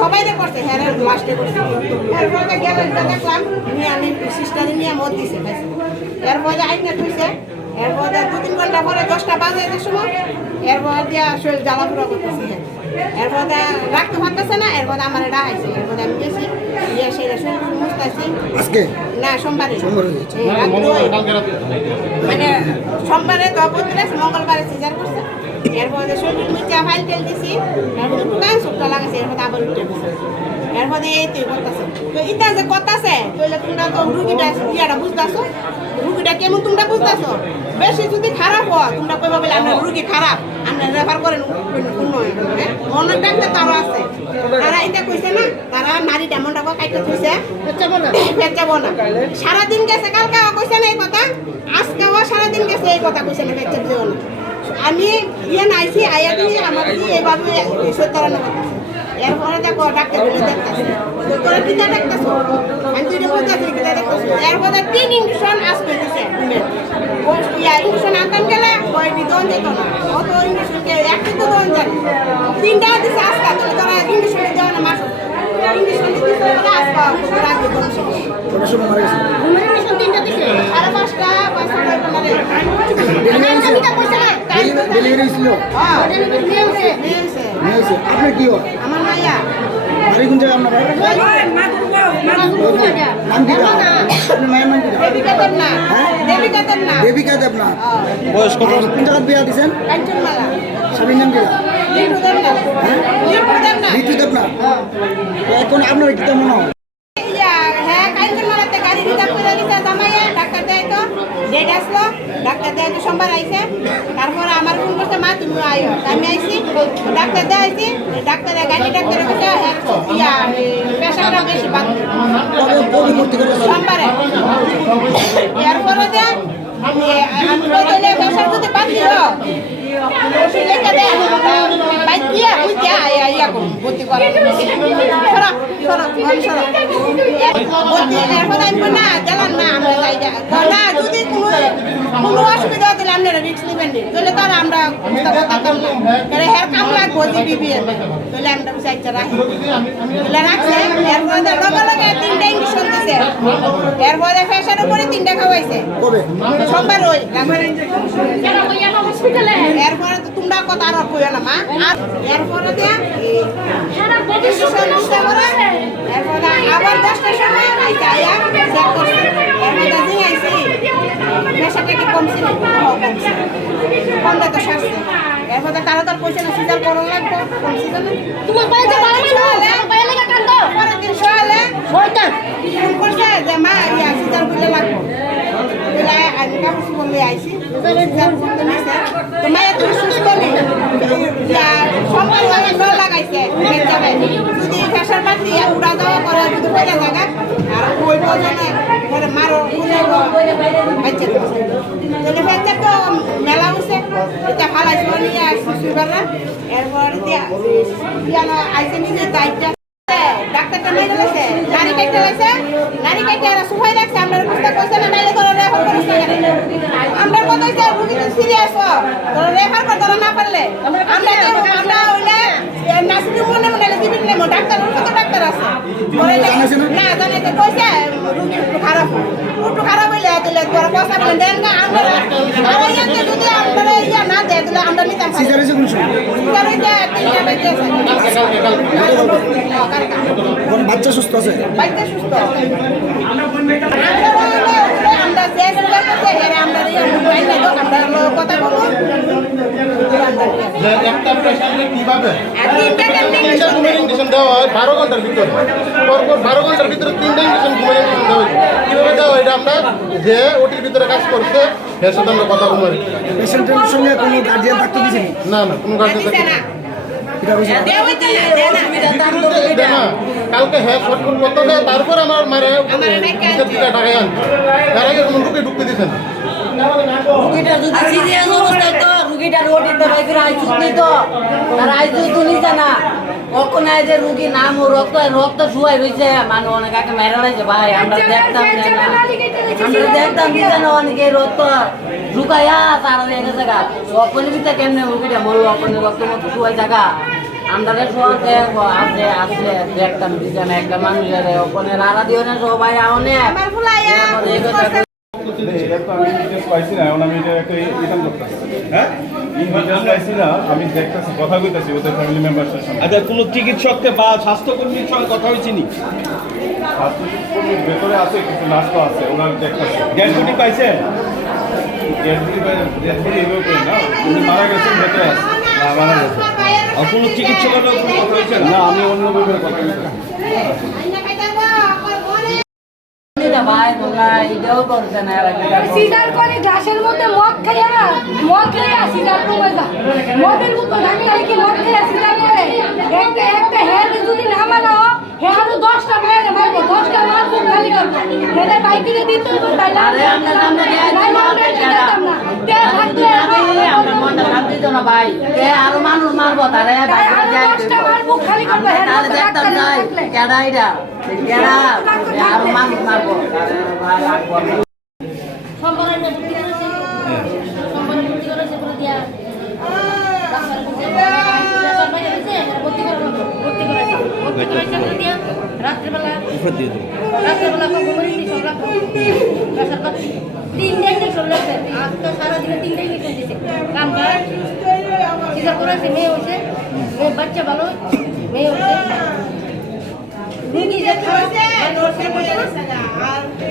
সবাইরে করছে হ্যাঁ লাস্টে করছে এরপরে গেলেন দেখলাম আমি সিস্টারে নিয়ে মদ দিছে এরপরে আইনে তুইছে এরপরে 2-3 ঘন্টা পরে 10টা বাজে সময় এরপর দিয়া শরীর জ্বালাপুরা করতেছি এরপরে রাখতে পারতেছে না এরপরে আমার এটা আইছে এরপরে আমি গেছি গিয়ে সেটা শরীর মুছতেছি আজকে না সোমবারে মানে সোমবারে তো মঙ্গলবারে সিজার করছে এরপরে শরীর মুছে ফাইল টেল দিছি এরপরে দোকান সুপটা লাগাইছে এরপরে আবার উঠে গেছে এরপরে এই তুই করতেছে তো এটা যে করতেছে তাহলে তোমরা তো রুগীটা ইয়াটা বুঝতেছো রুগীটা কেমন তোমরা বুঝতেছো বেশি যদি খারাপ হয় তোমরা কইবা বলে আমরা রুগী খারাপ আমরা রেফার করেন উন্নয়ন অনেক ডাক্তার তারা আছে তারা এটা কইছে না তারা নারী তেমনটা কাইতে কইছে ফেচাবো না সারাদিন গেছে কালকে কইছে না এই কথা আজকেও সারাদিন গেছে এই কথা কইছে না ফেচাবো না আমি ইয়ে নাইছি আয়া দিয়ে আমার এইভাবে সত্তরানো কথা এরপরে দেখো ডাক্তার বলে দেখতেছে তোরা কিতা দেখতেছো আমি তুই বলতেছি কিতা দেখতেছো এরপরে 3 ইঞ্জেকশন আসবে দিছে ইঞ্জেকশন আনতাম গেলে ওই বিদন যেত না অত ইঞ্জেকশনকে একটু তো দন জানি 3টা দিছে আজকা তোরা ইঞ্জেকশন দেওয়া না মাস ইঞ্জেকশন দিতে আজকা রাখবে দন শেষ মারা গেছে ইঞ্জেকশন 3টা দিছে 5:30টা 5:30 ডেলিভারি ছিল হ্যাঁ ডেলিভারি হয়েছে আপনার কি হয় আমার মাইয়া বাড়ি কোন জায়গা আপনার নাম কি আপনার মায়ের নাম কি দেবিকা দেবনা বয়স কত কোন জায়গা বিয়া দিয়েছেন স্বামীর নাম কি ঋতু দেবনা এখন আপনার কি মনে হয় ডাক্তার দেয় তো সোমবার আইছে তারপরে আমার ফোন করছে মা তুমি আইও আমি আইছি ডাক্তার দেয় আইছি ডাক্তারের গাড়ি ডাক্তারের কাছে পেশাটা বেশি বাদ সোমবারে এরপরে যে আমি বললে পেশার যদি বাদ দিও ওষুধ লেখা দেয় বাইক দিয়ে বুঝতে ইয়া করুন ভর্তি করে এরপরে আমি না জ্বালান না আমরা যাই না যদি কোনো অসুবিধা হলে আপনারা রিক্স নেবেন তাহলে তো আর আমরা করতাম না হ্যাঁ কাম লাগবো যে বিবি তাহলে আমরা চাইতে রাখি তাহলে রাখছে এরপরে লগে লগে 3টা ইঞ্জেকশন দিছে এরপরে ফ্যাশন উপরে 3টা খাওয়াইছে সোমবার ওই এরপরে তো তোমরা কথা আর কইও না মা আর এরপরে দেয়া এরপরে আবার 10টার সময় আইসা আয়া চেক করছে এরপরে দিন আইসি পেশাটা কি কমছে কমলে তো সারছে এরপরে তারা তার পয়সা না সিজার করো লাগবে কমছে না তোমার পায়ে যে পায়ে না আমার পায়ে লাগা কান্দ পরের দিন সকালে ওইটা ফোন করছে যে মা ইয়া সিজার করলে লাগবে বলে আমি কাপড় বলে আইছি সিজার করতে নিছে তো মা এত সুস্থ নেই সময় নল লাগাইছে যদি ফ্যাশন পাতি উড়া যাওয়া করে যদি পয়লা জায়গা আর ওই পর্যন্ত পরে মারো বাচ্চা তাহলে বাচ্চা তো মেলা উঠছে এটা ফালাইছে নিয়ে আসছি সুইবাররা এরপর আইসে নিজের দায়িত্ব ডাক্তারটা মেরে গেছে নারী কাটতে গেছে নারী কাটতে এরা সুফাই রাখছে আমরা বুঝতে পারছে না নাইলে তোরা রেফার করেছে আমরা কত হয়েছে রুগী সিরিয়াস তোরা রেফার করতে না পারলে আমরা হইলে নাসিটি মনে মনে দিবেন না ডাক্তার কত ডাক্তার আছে না জানে তো কইছে রুগী একটু খারাপ হইলে তাহলে তোরা পয়সা বলে দেন না আমরা আর ইয়াতে যদি আমরা ইয়া না দেয় তাহলে আমরা নিতাম সিজারে যে কোন সময় সিজারে যে 3টা বেজে আছে সুস্থ আছে বাচ্চা সুস্থ আমরা যে সুগার করতে হেরে আমরা কথা বলবো একটা পেশেন্টকে কিভাবে তিনটা তিনটা ঘুমের ইঞ্জেকশন দেওয়া হয় 12 ঘন্টার ভিতরে পরপর 12 ঘন্টার ভিতরে তিনটা ইঞ্জেকশন ঘুমের ইঞ্জেকশন দেওয়া হয় কিভাবে দেওয়া হয় এটা আমরা যে ওটির ভিতরে কাজ করছে এর সাথে আমরা কথা বলবো পেশেন্টের সঙ্গে কোনো গার্জিয়ান থাকতে দিছে না না কোনো গার্জেন থাকে না এটা বুঝি কালকে হ্যাঁ শর্টফুল করতে হবে তারপর আমার মারে টাকায় আন তার আগে কোনো রুগী ঢুকতে দিচ্ছে না রুগীটা যদি সিরিয়াস অবস্থায় তো রুগীটা রোটিতে বাইকে আইসিউ নিত তার আইসিউ তো নিছে না কখন আয় যে রুগী নাম ও রক্ত শুয়াই রয়েছে মানে অনেক আগে মেরা রয়েছে ভাই আমরা দেখতাম না আমরা দেখতাম দিছে না অনেকে রক্ত ঢুকাইয়া তারা রেখে জায়গা অপনের ভিতরে কেমনে রুগীটা বললো অপনের রক্ত মতো শুয়াই জায়গা আমরা শোয়াতে আসলে আসলে দেখতাম দিছে না একটা মানুষের অপনের আড়া দিও না সবাই অনেক আমার ফুলাইয়া আমি ডিটেলস পাইছি না এখন আমি এটা একটা রিটার্ন করতেছি হ্যাঁ ডিটেলস পাইছি না আমি দেখতেছি কথা কইতাছি ওদের ফ্যামিলি মেম্বারসের সঙ্গে আচ্ছা কোনো চিকিৎসককে বা স্বাস্থ্যকর্মীর সঙ্গে কথা হয়েছে নি স্বাস্থ্যকর্মীর ভেতরে আছে কিছু নাস্তা আছে ওরা দেখতেছে গ্যাস বডি পাইছেন ডেডবডি এভাবে করে না উনি মারা গেছেন ভেতরে আছে মারা গেছে আর কোনো চিকিৎসকের কোনো কথা হয়েছে না না আমি অন্য ব্যাপারে কথা বলতে ভাই তোমরা এটাও করছে না সিজার করে গ্লাসের মধ্যে মদ খাইয়া সিজার কমে যা মদের মতো ঢাকি ঢাকি মদ খাইয়া সিজার করে একটা হেড যদি না মানাও হেয়ারও 10টা মেরে মারবো 10টা মারবো খালি করবো হেডে বাইকে দিতে হবে তাই না আরে আমরা সামনে আমরা মনটা শান্তি দিত না ভাই আরো মানুষ মারবো তারে মারবো খালি করবো তাহলে দেখতাম যাই কেডা এটা কেডা আরো মানুষ মারবো ভাই রাখবো সম্পর্কে ভর্তি করেছে সম্পর্কে ভর্তি করেছে পুরো দিয়া রাত্রেবেলা তিনটা ইঞ্জেকশন লাগছে আজকে সারাদিনে তিনটা ইঞ্জেকশন দিচ্ছে কাম করে সিজার করেছে মেয়ে হয়েছে মেয়ে বাচ্চা ভালো মেয়ে হয়েছে রুগী যে খারাপ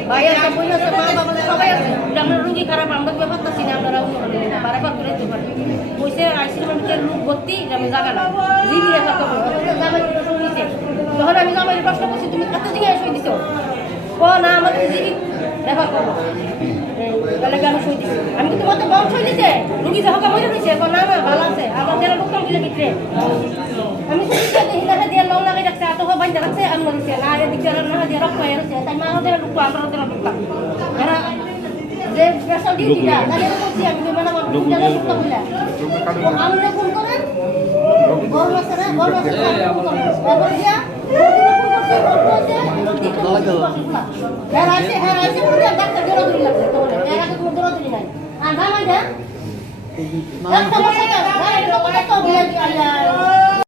ভাই আছে বোন আছে মা বাবা সবাই আছে আমরা রুগী খারাপ আমরা ব্যাপার পাচ্ছি না আমরা বারবার করে দিতে পারি বসে আইসির মধ্যে লোক ভর্তি আমি জায়গা না জিবি রেখা করবো জামাই নিচে তখন আমি জামাই প্রশ্ন করছি তুমি এত জায়গায় সই দিছো ও না আমাকে জিবি রেখা করবো তাহলে আমি সই দিচ্ছি আমি কিন্তু মতো বম সই দিছে রুগী যে হকা মজা দিচ্ছে না না ভালো আছে আমার দেড় লোক কম কিলো ভিতরে আমি হিলাটা দিয়ে লং লাগাই রাখছে এত বান্ধা রাখছে আমি বলছি না এদিক দিয়ে না দিয়ে রক্ত হয়ে রয়েছে তাই মা ওদের লোক আমরা ওদের লোক এরা যে স্পেশাল ডিউটিটা তাহলে বলছি আমি মানে লোক বলে আমরা ফোন করেন বড় আছে না বড় আছে তারপর দিয়া হ্যাঁ আছে পুরো ডাক্তার দৌড়াদৌড়ি লাগছে তো বলে এর আগে কোনো দৌড়াদৌড়ি নাই আর না মানে ডাক্তার বসে না ডাক্তার বসে তো